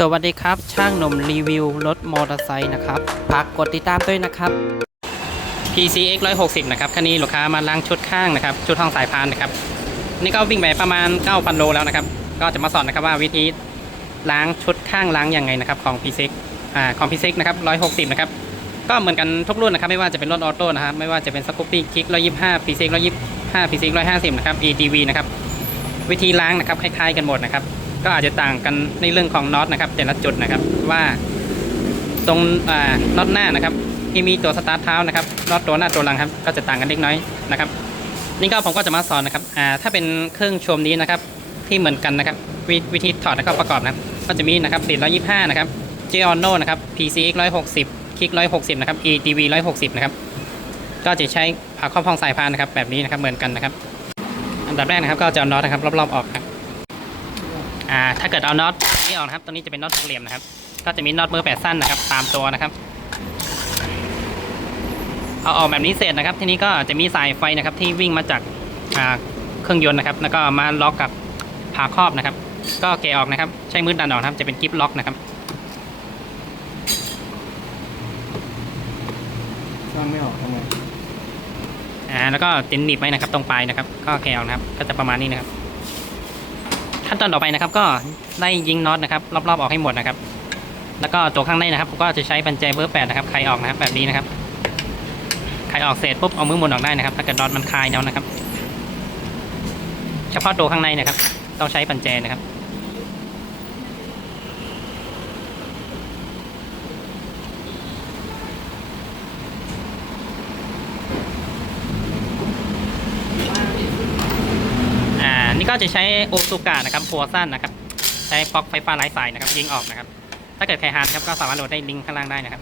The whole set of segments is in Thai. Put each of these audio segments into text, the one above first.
สวัสดีครับ ช่างหนุ่มรีวิวรถมอเตอร์ไซค์นะครับฝากกดติดตามด้วยนะครับ PCX 160 นะครับคันนี้ลูกค้ามาล้างชุดข้างนะครับ ชุดห้องสายพานนะครับ นี่ก็วิ่งไปประมาณ 9,000 โลแล้วนะครับ ก็จะมาสอนนะครับว่าวิธีล้างชุดข้างล้างยังไงนะครับของ PCX อ่าของ PCX นะครับ 160 นะครับ ก็เหมือนกันทุกรุ่นนะครับ ไม่ว่าจะเป็นรถออโต้นะครับ ไม่ว่าจะเป็นสกูปปี้คิก 125 PCX 125 PCX 150 นะครับ EDV นะครับ วิธีล้างนะครับคล้ายๆกันหมดนะครับ ก็อาจจะต่างกันในเรื่องของน็อตนะครับ แต่ละจุดนะครับว่าตรงน็อตหน้านะครับ ที่มีตัวสตาร์ทเท้านะครับน็อตตัวหน้าตัวหลังครับ ก็จะต่างกันเล็กน้อยนะครับ นี่ก็ผมก็จะมาสอนนะครับถ้าเป็นเครื่องชมนี้นะครับ ที่เหมือนกันนะครับววิธีถอดแล้วก็ประกอบนะครับ ก็จะมีนะครับสี125นะครับ j o n o นะครับ PCX 160 Kick 160นะครับ EDV 160นะครับก็จะใช้ผ่าครอบห้องสายพานนะครับ แบบนี้นะครับเหมือนกันนะครับ อันดับแรกนะครับก็จะเอาน็อตนะครับรอบๆออกครับ อ่าถ้าเกิดเอาน็อตนี้ออกนะครับ ตัวนี้จะเป็นน็อตหกเหลี่ยมนะครับ ก็จะมีน็อตมือแปดสั้นนะครับ ตามตัวนะครับ เอาออกแบบนี้เสร็จนะครับ ทีนี้ก็จะมีสายไฟนะครับ ที่วิ่งมาจากอ่าเครื่องยนต์นะครับ แล้วก็มาล็อกกับผาครอบนะครับ ก็แกะออกนะครับ ใช้มือดันออกนะครับจะเป็นกิฟล็อกนะครับช่างไม่ออกทำไงอ่าแล้วก็ตินหนีบไว้นะครับ ตรงปลายนะครับ ก็แกะออกนะครับ ก็จะประมาณนี้นะครับ ขั้นตอนต่อไปนะครับ ก็ได้ยิงน็อตนะครับรอบๆออกให้หมดนะครับ แล้วก็ตัวข้างในนะครับผมก็จะใช้ปัญแจเบอร์แปดนะครับไขออกนะครับแบบนี้นะครับไขออกเสร็จปุ๊บเอามือหมุนออกได้นะครับ ถ้าเกิดน็อตมันคลายแล้วนะครับ เฉพาะตัวข้างในนะครับ ต้องใช้ปัญแจนะครับ อ่า นี่ก็จะใช้โอซูกะนะครับหัวสั้นนะครับ ใช้ปลั๊กไฟฟ้าไร้สายนะครับ ยิงออกนะครับ ถ้าเกิดใครฮาร์ดครับก็สามารถโหลดได้ลิงก์ข้างล่างได้นะครับ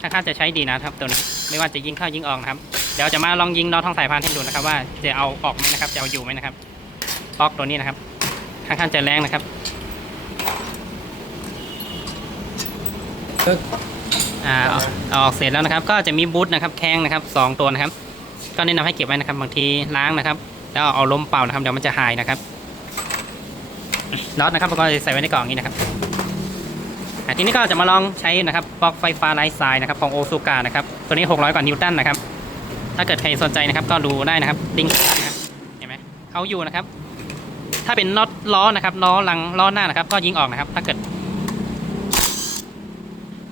ค่อนข้างจะใช้ดีนะครับตัวนี้ไม่ว่าจะยิงเข้ายิงออกนะครับ เดี๋ยวจะมาลองยิงนอท้องสายพานให้ดูนะครับว่าจะเอาออกไหมนะครับ จะเอาอยู่ไหมนะครับปลั๊กตัวนี้นะครับค่อนข้างจะแรงนะครับอ่าเอาอาออกเสร็จแล้วนะครับ ก็จะมีบูทนะครับ แข้งนะครับสองตัวนะครับ ก็แนะนำให้เก็บไว้นะครับ บางทีล้างนะครับ แล้วเอาล้มเปล่านะครับเดี๋ยวมันจะหายนะครับน็อตนะครับผมก็จะใส่ไว้ในกล่องนี้นะครับทีนี้ก็จะมาลองใช้นะครับปลั๊กไฟฟ้าไร้สายนะครับของโอซูกานะครับตัวนี้ 600 กว่านิวตันนะครับ ถ้าเกิดใครสนใจนะครับก็ดูได้นะครับลิงนะครับเห็นไหมเอาอยู่นะครับ ถ้าเป็นน็อตล้อนะครับล้อหลังล้อหน้านะครับ ก็ยิงออกนะครับ ถ้าเกิด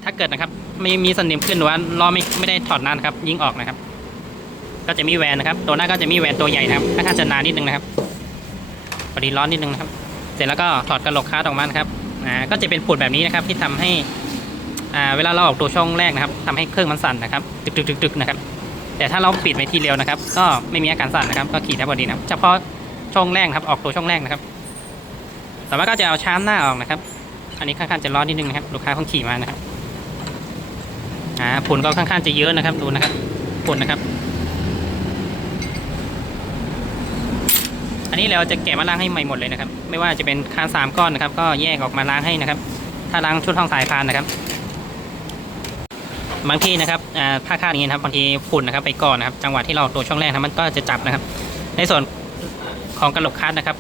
ถ้าเกิดนะครับไม่มีสนิมขึ้นหรือว่าล้อไม่ไม่ได้ถอดนานครับ ยิงออกนะครับ ก็จะมีแวนนะครับ ตัวหน้าก็จะมีแวนตัวใหญ่นะครับค่อนข้างจะนานนิดนึงนะครับพอดีร้อนนิดนึงนะครับ เสร็จแล้วก็ถอดกระโหลกคาร์ดออกมานะครับอ่าก็จะเป็นปุ่นแบบนี้นะครับที่ทำให้อ่าเวลาเราออกตัวช่องแรกนะครับทำให้เครื่องมันสั่นนะครับตึกตึกตึกตึกนะครับ แต่ถ้าเราปิดไว้ทีเดียวนะครับ ก็ไม่มีอาการสั่นนะครับ ก็ขี่ได้พอดีนะครับ เฉพาะช่องแรกครับออกตัวช่องแรกนะครับต่อมาก็จะเอาชามหน้าออกนะครับ อันนี้ค่อนข้างจะร้อนนิดนึงนะครับลูกค้าคงขี่มานะครับอ่าฝุ่นก็ค่อนข้างจะเยอะนะครับดูนะครับฝุ่นนะครับ อันนี้เราจะแกะมาล้างให้ใหม่หมดเลยนะครับ ไม่ว่าจะเป็นคานสามก้อนนะครับ ก็แยกออกมาล้างให้นะครับ ถ้าล้างชุดห้องสายพานนะครับ บางทีนะครับผ้าคาดอย่างนี้นะครับบางทีฝุ่นนะครับไปก่อนนะครับ จังหวะที่เราตัวช่องแรกนะมันก็จะจับนะครับ ในส่วนของกระโหลกคัดนะครับ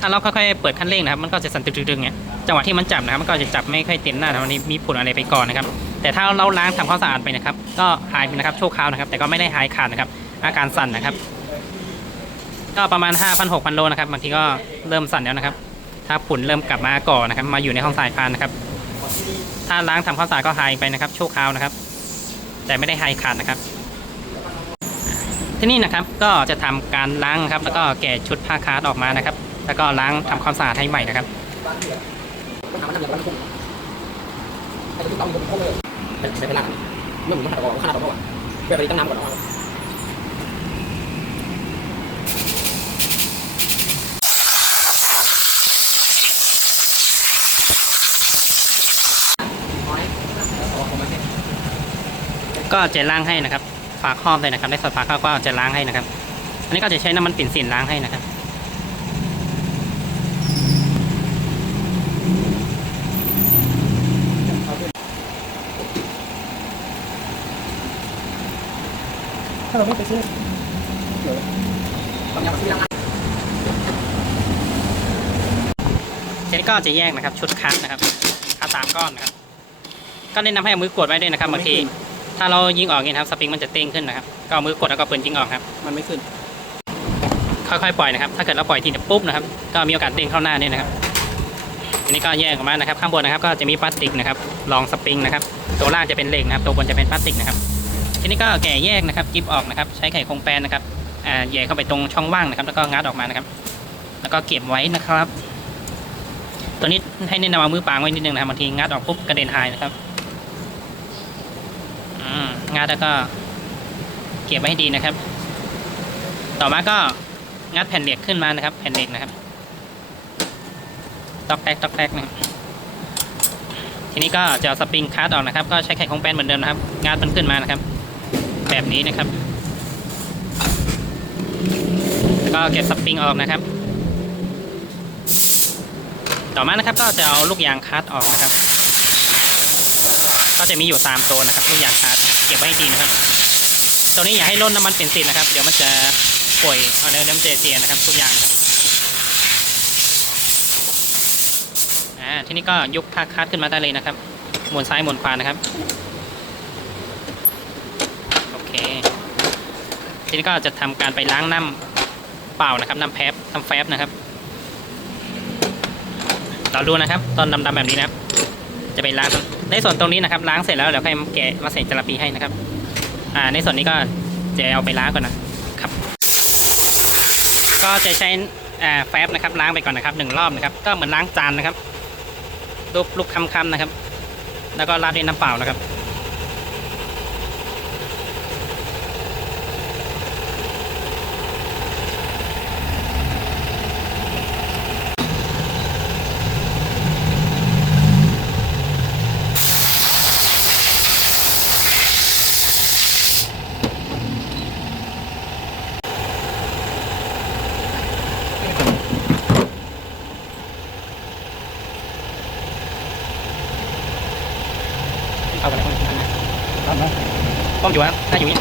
ถ้าเราค่อยๆเปิดคันเร่งนะครับ มันก็จะสั่นตึกๆเนี่ยจังหวะที่มันจับนะครับ มันก็จะจับไม่ค่อยเต็มหน้านะครับมันมีฝุ่นอะไรไปก่อนนะครับ แต่ถ้าเราล้างทำความสะอาดไปนะครับ ก็หายไปนะครับชั่วคราวนะครับ แต่ก็ไม่ได้หายขาดนะครับ อาการสั่นนะครับ ก็ประมาณ 5,000 6,000 โลนะครับบางทีก็เริ่มสั่นแล้วนะครับ ถ้าฝุ่นเริ่มกลับมาก่อนนะครับ มาอยู่ในห้องสายพานนะครับ ถ้าล้างทำความสะอาดก็หายไปนะครับชั่วคราวนะครับ แต่ไม่ได้หายขาดนะครับ ที่นี่นะครับก็จะทำการล้างครับ แล้วก็แกะชุดผ้าคาดออกมานะครับ แล้วก็ล้างทำความสะอาดให้ใหม่นะครับปัญหามันทำอย่างมันคุ้มไอ้ที่ต้องอยู่บเลยเป็นเป็นล่าเมื่อผมต้องหัดออกขนาดต่อเท่าไหร่แบบนี้ตั้งน้ำก่อน ก็จะล้างให้นะครับ ฝาครอบเลยนะครับในส่วนฝาครอบก็จะล้างให้นะครับ อันนี้ก็จะใช้น้ำมันปิ่นสินล้างให้นะครับถ้าเราไม่ไปซื้อเดี๋ยวบางองมันซื้อทีนี้ก็จะแยกนะครับ ชุดคัดนะครับคัดสามก้อนนะครับ ก็แนะนำให้เอามือกดไว้ด้วยนะครับบางที ถ้าเรายิงออกเนี่ยนะครับสปริงมันจะเต้งขึ้นนะครับก็เอามือกดแล้วก็ปืนยิงออกครับ มันไม่ขึ้น ค่อยๆปล่อยนะครับ ถ้าเกิดเราปล่อยทีเดียวปุ๊บนะครับ ก็มีโอกาสเด้งเข้าหน้าเนี่ยนะครับอันนี้ก็แยกออกมานะครับ ข้างบนนะครับ ก็จะมีพลาสติกนะครับรองสปริงนะครับ ตัวล่างจะเป็นเหล็กนะครับ ตัวบนจะเป็นพลาสติกนะครับ ทีนี้ก็แกะแยกนะครับกิฟออกนะครับ ใช้ไขควงแปรนะครับอ่าแย่เข้าไปตรงช่องว่างนะครับ แล้วก็งัดออกมานะครับ แล้วก็เก็บไว้นะครับ ตัวนี้ให้แนะนำเอามือปางไว้นิดนึงนะครับบางทีงัดออกปุ๊บกระเด็นหายนะครับอืม งัดแล้วก็เก็บไว้ให้ดีนะครับ ต่อมาก็งัดแผ่นเหล็กขึ้นมานะครับ แผ่นเหล็กนะครับตอกแตกตอกแตกนะครับทีนี้ก็จะสปริงคัสออกนะครับ ก็ใช้ไขควงแป้นเหมือนเดิมนะครับงัดมันขึ้นมานะครับ แบบนี้นะครับแล้วก็เก็บสปริงออกนะครับ ต่อมานะครับก็จะเอาลูกยางคัสออกนะครับ ก็จะมีอยู่สามตัวนะครับลูกยางคัสเก็บไว้ให้ดีนะครับตัวนี้อย่าให้ล้นน้ำมันเป็นสินนะครับ เดี๋ยวมันจะป่วยเอาเดี๋ยวมันจะเสียนะครับทุกอย่างครับอ่าทีนี้ก็ยกผ้าคัดขึ้นมาได้เลยนะครับหมุนซ้ายหมุนขวานะครับโอเคทีนี้ก็จะทำการไปล้างน้ำเปล่านะครับน้ำแพบน้ำแฟบนะครับเราดูนะครับ ตอนดำๆแบบนี้นะครับ จะไปล้างในส่วนตรงนี้นะครับล้างเสร็จแล้วเดี๋ยวใครแกะมาใส่จระปีให้นะครับ อ่า ในส่วนนี้ก็จะเอาไปล้างก่อนนะครับ ก็จะใช้อ่าแฟบนะครับ ล้างไปก่อนนะครับหนึ่งรอบนะครับ ก็เหมือนล้างจานนะครับรูปรูปคำๆนะครับ แล้วก็ราดด้วยน้ำเปล่านะครับ ต้องอยู่นะถ้าอยู่นี่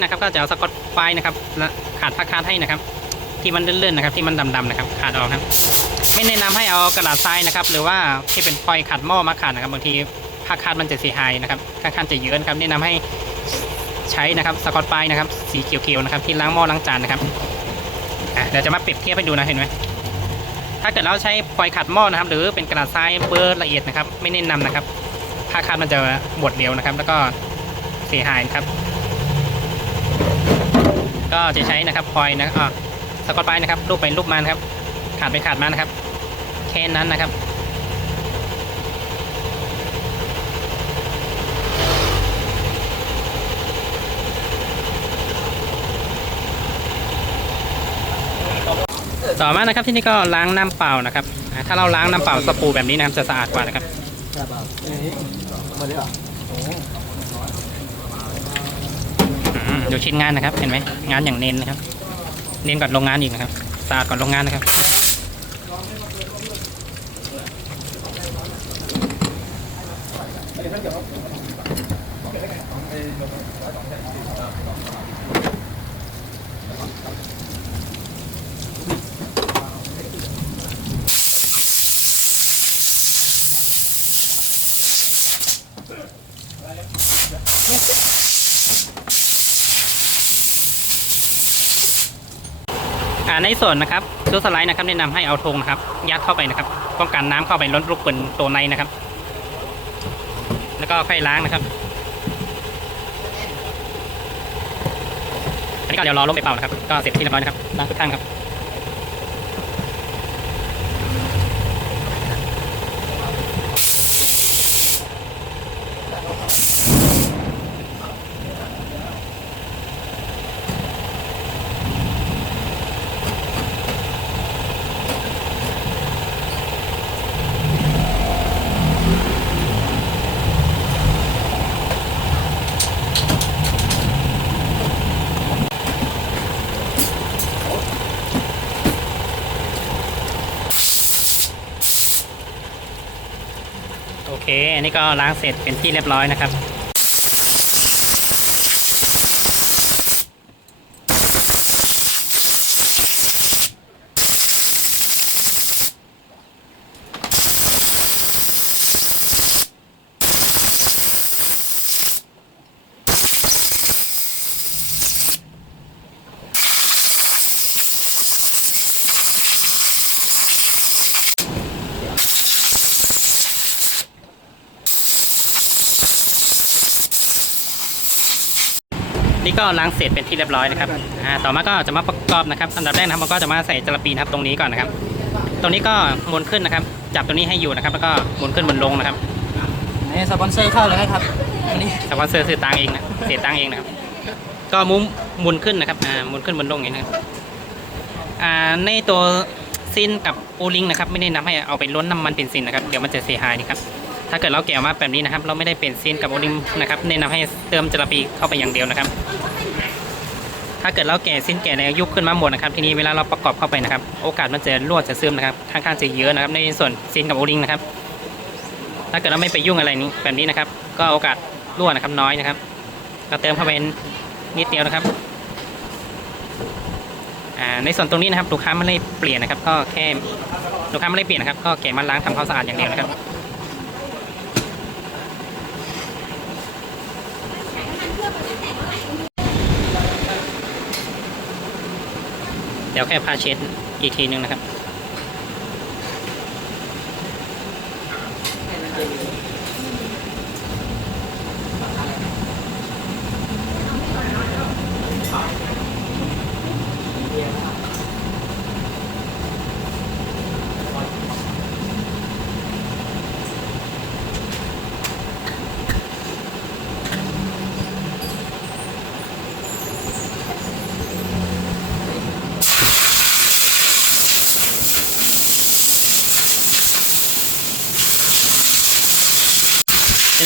นะครับก็จะเอาสกอตไฟนะครับและขาดผ้าคาดให้นะครับ ที่มันเลื่อนๆนะครับที่มันดำๆนะครับขาดออกครับไม่แนะนำให้เอากระดาษทรายนะครับ หรือว่าที่เป็นฟอยล์ขัดหม้อมาขัดนะครับบางทีผ้าคาดมันจะเสียหายนะครับผ้าคาดจะเยือนครับแนะนำให้ใช้นะครับสกอตไฟนะครับ สีเขียวๆนะครับที่ล้างหม้อล้างจานนะครับอะเดี๋ยวจะมาเปรียบเทียบให้ดูนะเห็นไหม ถ้าเกิดเราใช้ฟอยขัดหม้อนะครับ หรือเป็นกระดาษทรายเบอร์ละเอียดนะครับ ไม่แนะนำนะครับผ้าคัดมันจะบดเร็วนะครับ แล้วก็เสียหายนะครับ ก็จะใช้นะครับพลอยนะอะสกอตไปนะครับรูปไปรูปมานะครับ ขาดไปขาดมานะครับ แค่นั้นนะครับ ต่อมานะครับที่นี่ก็ล้างน้ำเปล่านะครับอ่าถ้าเราล้างน้ำเปล่าสปูแบบนี้นะครับจะสะอาดกว่านะครับมาเลยอะอืมดูชิ้นงานนะครับ เห็นไหมงานอย่างเน้นนะครับ เน้นกว่าโรงงานอีกนะครับสะอาดกว่าโรงงานนะครับ ในส่วนนะครับชุดสไลด์นะครับแนะนำให้เอาธงนะครับ ยัดเข้าไปนะครับป้องกันน้ำเข้าไปล้นลูกปืนตัวในนะครับ แล้วก็ค่อยล้างนะครับอันนี้ก็เดี๋ยวรอลมไปเป่านะครับก็เสร็จที่เรียบร้อยนะครับล้างทุกข้างครับ ก็ล้างเสร็จเป็นที่เรียบร้อยนะครับ ก็ล้างเสร็จเป็นที่เรียบร้อยนะครับอ่าต่อมาก็จะมาประกอบนะครับอันดับแรกนะครับมันก็จะมาใส่จระปีนะครับตรงนี้ก่อนนะครับ ตรงนี้ก็หมุนขึ้นนะครับ จับตรงนี้ให้อยู่นะครับ แล้วก็หมุนขึ้นหมุนลงนะครับนี่สปอนเซอร์เข้าเลยครับอันนี้สปอนเซอร์ซื้อตังค์เองนะเสียตังค์เองนะครับ ก็หมุนหมุนขึ้นนะครับอ่าหมุนขึ้นหมุนลงอย่างนี้นะครับอ่าในตัวซินกับโอลิงนะครับ ไม่ได้นำให้เอาไปล้นน้ำมันเบนซินนะครับ เดี๋ยวมันจะเสียหายนะครับ ถ้าเกิดเราแกะมาแบบนี้นะครับ เราไม่ได้เป็นซินกับโอลิงนะครับแนะนำให้เติมจระปีเข้าไปอย่างเดียวนะครับ ถ้าเกิดเราแกะซินแกะแล้วยุบขึ้นมาหมดนะครับ ทีนี้เวลาเราประกอบเข้าไปนะครับ โอกาสมันจะรั่วจะซึมนะครับค่อนข้างจะเยอะนะครับ ในส่วนซินกับโอลิงนะครับ ถ้าเกิดเราไม่ไปยุ่งอะไรนี้แบบนี้นะครับ ก็โอกาสรั่วนะครับน้อยนะครับก็เติมเข้าไปนิดเดียวนะครับอ่าในส่วนตรงนี้นะครับลูกค้าไม่ได้เปลี่ยนนะครับ ก็แค่ลูกค้าไม่ได้เปลี่ยนนะครับ ก็แกะมาล้างทำความสะอาดอย่างเดียวนะครับ เดี๋ยวแค่พาเช็ดอีกทีนึงนะครับ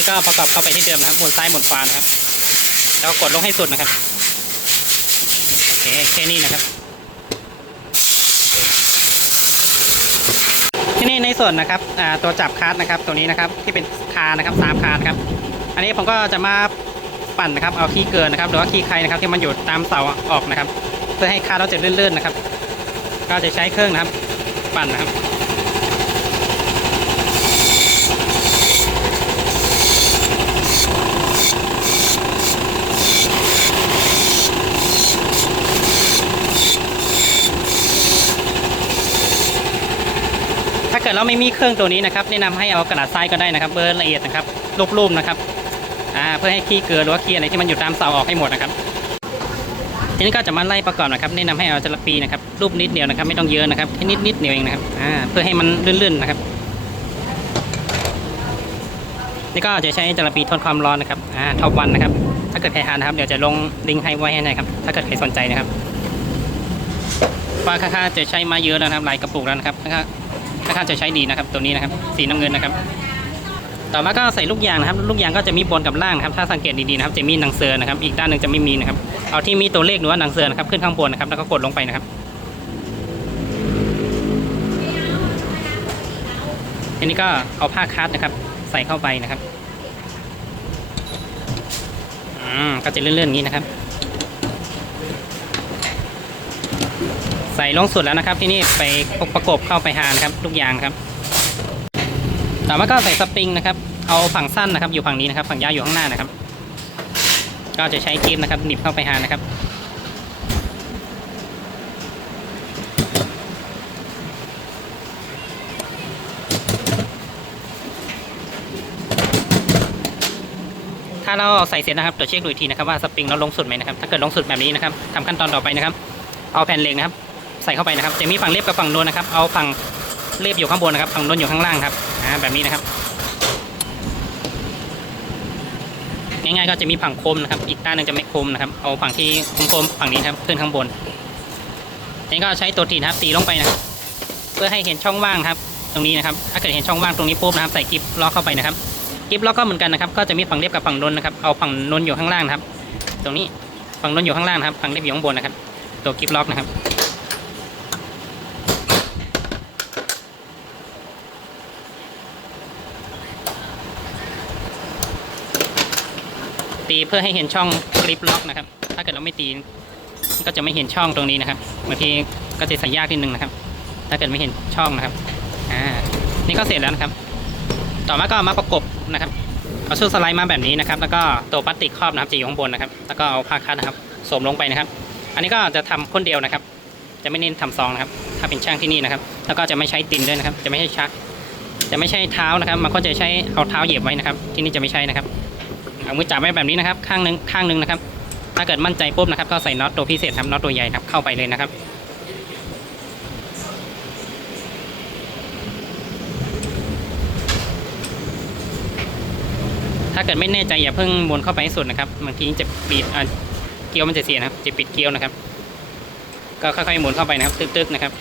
ก็ประกอบเข้าไปที่เดิมนะครับหมุนซ้ายหมุนขวานะครับ แล้วกดลงให้สุดนะครับโอเคแค่นี้นะครับ ที่นี่ในส่วนนะครับตัวจับคาร์ดนะครับ ตัวนี้นะครับที่เป็นคานะครับสามคานะครับ อันนี้ผมก็จะมาปั่นนะครับเอาขี้เกินนะครับหรือว่าขี้ใครนะครับที่มันอยู่ตามเสาออกนะครับ เพื่อให้คาร์ดเราจะลื่นๆนะครับ ก็จะใช้เครื่องนะครับ ปั่นนะครับ เกิดเราไม่มีเครื่องตัวนี้นะครับแนะนำให้เอากระดาษทรายก็ได้นะครับเบอร์ละเอียดนะครับรูปๆนะครับอ่าเพื่อให้ขี้เกลือหรือว่าขี้อะไรที่มันอยู่ตามเสาออกให้หมดนะครับ ทีนี้ก็จะมาไล่ประกอบนะครับแนะนำให้เอาจระปีนะครับรูปนิดเดียวนะครับ ไม่ต้องเยอะนะครับแค่นิดนิดๆเดียวเองนะครับอ่าเพื่อให้มันลื่นๆนะครับนี่ก็จะใช้จระปีทนความร้อนนะครับอ่าท็อปวันนะครับ ถ้าเกิดใครทานนะครับเดี๋ยวจะลงลิงก์ให้ไว้ให้นะครับ ถ้าเกิดใครสนใจนะครับว่าค่าๆจะใช้มาเยอะแล้วนะครับ หลายกระปุกแล้วนะครับ ค่าๆค่อนข้างจะใช้ดีนะครับตัวนี้นะครับสีน้ำเงินนะครับ ต่อมาก็ใส่ลูกยางนะครับ ลูกยางก็จะมีบนกับล่างนะครับถ้าสังเกตดีๆนะครับจะมีหนังเสือนะครับ อีกด้านหนึ่งจะไม่มีนะครับเอาที่มีตัวเลขหรือว่าหนังเสือนะครับขึ้นข้างบนนะครับแล้วก็กดลงไปนะครับทีนี้ก็เอาผ้าคัดนะครับ ใส่เข้าไปนะครับอืมก็จะเลื่อนๆอย่างนี้นะครับ ใส่ลงสุดแล้วนะครับ ที่นี่ไปประกบเข้าไปหานครับลูกยางครับต่อมาก็ใส่สปริงนะครับเอาฝั่งสั้นนะครับ อยู่ฝั่งนี้นะครับฝั่งยาวอยู่ข้างหน้านะครับ ก็จะใช้กีบนะครับหนีบเข้าไปหานะครับ ถ้าเราใส่เสร็จนะครับตรวจเช็คดูอีกทีนะครับว่าสปริงเราลงสุดไหมนะครับถ้าเกิดลงสุดแบบนี้นะครับทำขั้นตอนต่อไปนะครับ เอาแผ่นเหล็กนะครับ ใส่เข้าไปนะครับ จะมีฝั่งเรียบกับฝั่งโน้นนะครับ เอาฝั่งเรียบอยู่ข้างบนนะครับ ฝั่งโน้นอยู่ข้างล่างครับอ่าแบบนี้นะครับ ง่ายๆก็จะมีฝั่งคมนะครับ อีกด้านหนึงจะไม่คมนะครับ เอาฝั่งที่คมๆฝั่งนี้ครับขึ้นข้างบนนี่ก็ใช้ตัวตีนะครับตีลงไปนะครับ เพื่อให้เห็นช่องว่างครับ ตรงนี้นะครับ ถ้าเกิดเห็นช่องว่างตรงนี้ปุ๊บนะครับ ใส่กิฟล็อกเข้าไปนะครับกิฟล็อกก็เหมือนกันนะครับ ก็จะมีฝั่งเรียบกับฝั่งโน้นนะครับ เอาฝั่งโน้นอยู่ข้างล่างนะครับ ตรงนี้ฝั่งโน้นอยู่ข้างล่างนะครับ ฝั่งเรียบอยู่ข้างบนนะครับ ตัวกิฟล็อกนะครับ ตีเพื่อให้เห็นช่องกริปล็อกนะครับ ถ้าเกิดเราไม่ตีก็จะไม่เห็นช่องตรงนี้นะครับบางทีก็จะใส่ยากนิดนึงนะครับ ถ้าเกิดไม่เห็นช่องนะครับอ่านี่ก็เสร็จแล้วนะครับ ต่อมาก็เอามาประกบนะครับเอาชูสไลด์มาแบบนี้นะครับ แล้วก็ตัวพลาสติกครอบนะครับจะอยู่ข้างบนนะครับ แล้วก็เอาผ้าคัดนะครับสวมลงไปนะครับ อันนี้ก็จะทำคนเดียวนะครับ จะไม่เน้นทำซองนะครับ ถ้าเป็นช่างที่นี่นะครับ แล้วก็จะไม่ใช้ตินด้วยนะครับ จะไม่ใช่ชัก จะไม่ใช่เท้านะครับ มันก็จะใช้เอาเท้าเหยียบไว้นะครับ ที่นี่จะไม่ใช่นะครับ เอามือจับไว้แบบนี้นะครับข้างหนึ่งข้างหนึ่งนะครับ ถ้าเกิดมั่นใจปุ๊บนะครับก็ใส่น็อตตัวพิเศษครับน็อตตัวใหญ่ครับเข้าไปเลยนะครับถ้าเกิดไม่แน่ใจอย่าเพิ่งวนเข้าไปให้สุดนะครับบางทีจะปิดอ่าเกลียวมันจะเสียนะครับ จะปิดเกลียวนะครับ ก็ค่อยๆหมุนเข้าไปนะครับ ตึกๆนะครับ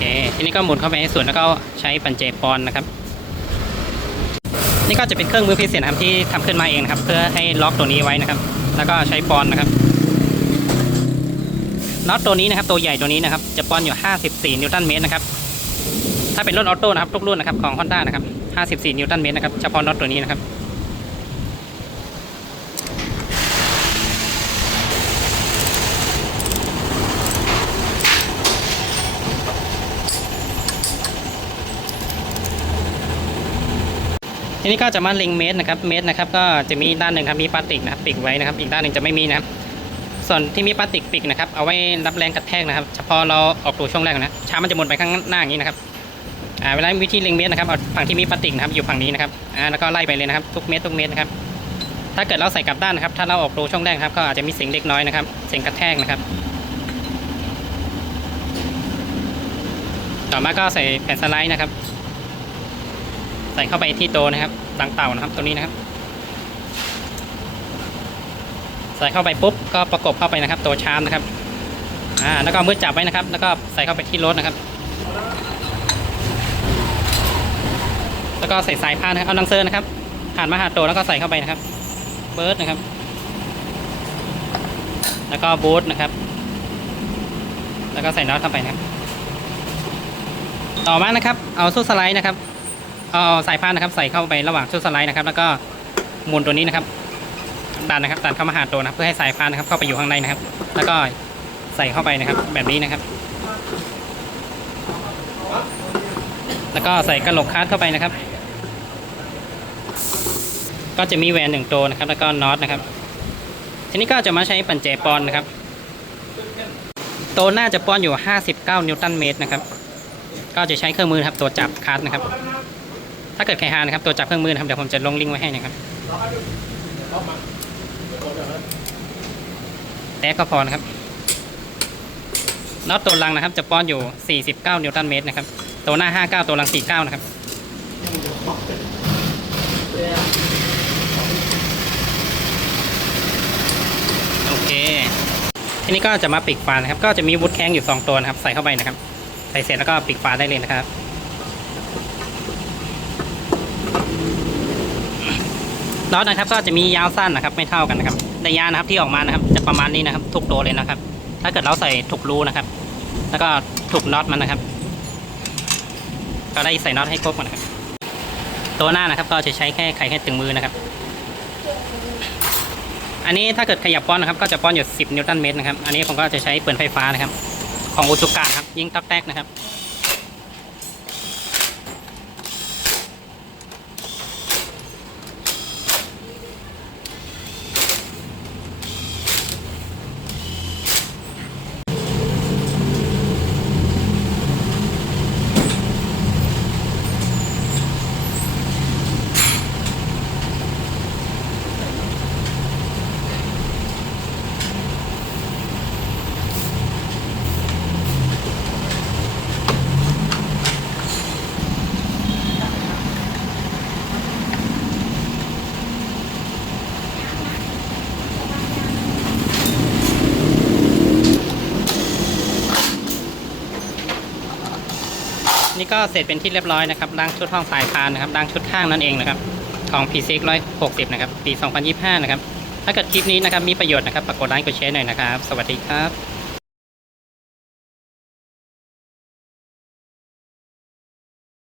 เคทีนี้ก็หมุนเข้าไปให้สุดแล้วก็ใช้ปัญเจปอนนะครับ นี่ก็จะเป็นเครื่องมือพิเศษนะครับที่ทำขึ้นมาเองนะครับ เพื่อให้ล็อกตัวนี้ไว้นะครับ แล้วก็ใช้ปอนนะครับน็อตตัวนี้นะครับตัวใหญ่ตัวนี้นะครับจะปอนอยู่ 54 นิวตันเมตรนะครับถ้าเป็นรถออโต้นะครับทุกรุ่นนะครับของ Honda นะครับ 54 นิวตันเมตรนะครับเฉพาะน็อตตัวนี้นะครับ นี้ก็จะมาเล็งเมตรนะครับ เมตรนะครับก็จะมีด้านหนึ่งครับมีพลาสติกนะครับปิดไว้นะครับ อีกด้านหนึ่งจะไม่มีนะครับ ส่วนที่มีพลาสติกปิดนะครับ เอาไว้รับแรงกระแทกนะครับ เฉพาะเราออกตัวช่วงแรกนะช้ามันจะหมุนไปข้างหน้าอย่างนี้นะครับอ่าเวลาวิธีเล็งเมตรนะครับเอาฝั่งที่มีพลาสติกนะครับอยู่ฝั่งนี้นะครับอ่าแล้วก็ไล่ไปเลยนะครับ ทุกเมตรทุกเมตรนะครับ ถ้าเกิดเราใส่กลับด้านนะครับ ถ้าเราออกตัวช่วงแรกครับ ก็อาจจะมีเสียงเล็กน้อยนะครับ เสียงกระแทกนะครับต่อมาก็ใส่แผ่นสไลด์นะครับ ใส่เข้าไปที่โตนะครับดังเต่านะครับตัวนี้นะครับ ใส่เข้าไปปุ๊บก็ประกบเข้าไปนะครับ ตัวชามนะครับอ่าแล้วก็มือจับไว้นะครับ แล้วก็ใส่เข้าไปที่รถนะครับ แล้วก็ใส่สายพานนะครับเอาลังเซอร์นะครับผ่านมาหาโตแล้วก็ใส่เข้าไปนะครับเบิร์ดนะครับ แล้วก็บูทนะครับ แล้วก็ใส่น็อตเข้าไปนะครับ ต่อมานะครับ เอาสู้สไลด์นะครับ เอาสายพานนะครับ ใส่เข้าไประหว่างชุดสไลด์นะครับ แล้วก็หมุนตัวนี้นะครับดันนะครับดันเข้ามาหาตัวนะครับ เพื่อให้สายพานนะครับเข้าไปอยู่ข้างในนะครับ แล้วก็ใส่เข้าไปนะครับ แบบนี้นะครับ แล้วก็ใส่กระโหลกคาดเข้าไปนะครับ ก็จะมีแหวนหนึ่งตัวนะครับ แล้วก็น็อตนะครับทีนี้ก็จะมาใช้ปัญแจปอนนะครับ ตัวหน้าจะป้อนอยู่ 59 นิวตันเมตรนะครับ ก็จะใช้เครื่องมือครับตัวจับคาร์ดนะครับ ถ้าเกิดใครหานะครับตัวจับเครื่องมือนะครับเดี๋ยวผมจะลงลิงก์ไว้ให้นะครับแต่ก็พอนะครับน็อตตัวรังนะครับ จะป้อนอยู่ 49 นิวตันเมตรนะครับ ตัวหน้า 59 ตัวรัง 49 นะครับโอเค ทีนี้ก็จะมาปิดฝานะครับ ก็จะมีวุดแข้งอยู่ 2 ตัวนะครับ ใส่เข้าไปนะครับ ใส่เสร็จแล้วก็ปิดฝาได้เลยนะครับ น็อตนะครับก็จะมียาวสั้นนะครับไม่เท่ากันนะครับแต่ยานะครับที่ออกมานะครับจะประมาณนี้นะครับทุกตัวเลยนะครับ ถ้าเกิดเราใส่ถูกรูนะครับ แล้วก็ถูกน็อตมันนะครับ ก็ได้ใส่น็อตให้ครบนะครับ ตัวหน้านะครับก็จะใช้แค่ไขแค่ถึงมือนะครับ อันนี้ถ้าเกิดขยับป้อนนะครับ ก็จะป้อนอยู่ 10 นิวตันเมตรนะครับ อันนี้ผมก็จะใช้ปืนไฟฟ้านะครับ ของอุจุกะครับยิงตักแตกนะครับ ก็เสร็จเป็นที่เรียบร้อยนะครับล้างชุดห้องสายพานนะครับล้างชุดข้างนั่นเองนะครับของ p 1 6 0 นะครับ ปี 2025 นะครับ ถ้าเกิดคลิปนี้นะครับ มีประโยชน์นะครับฝากกดไลค์กดแชร์หน่อยนะครับ สวัสดีครับ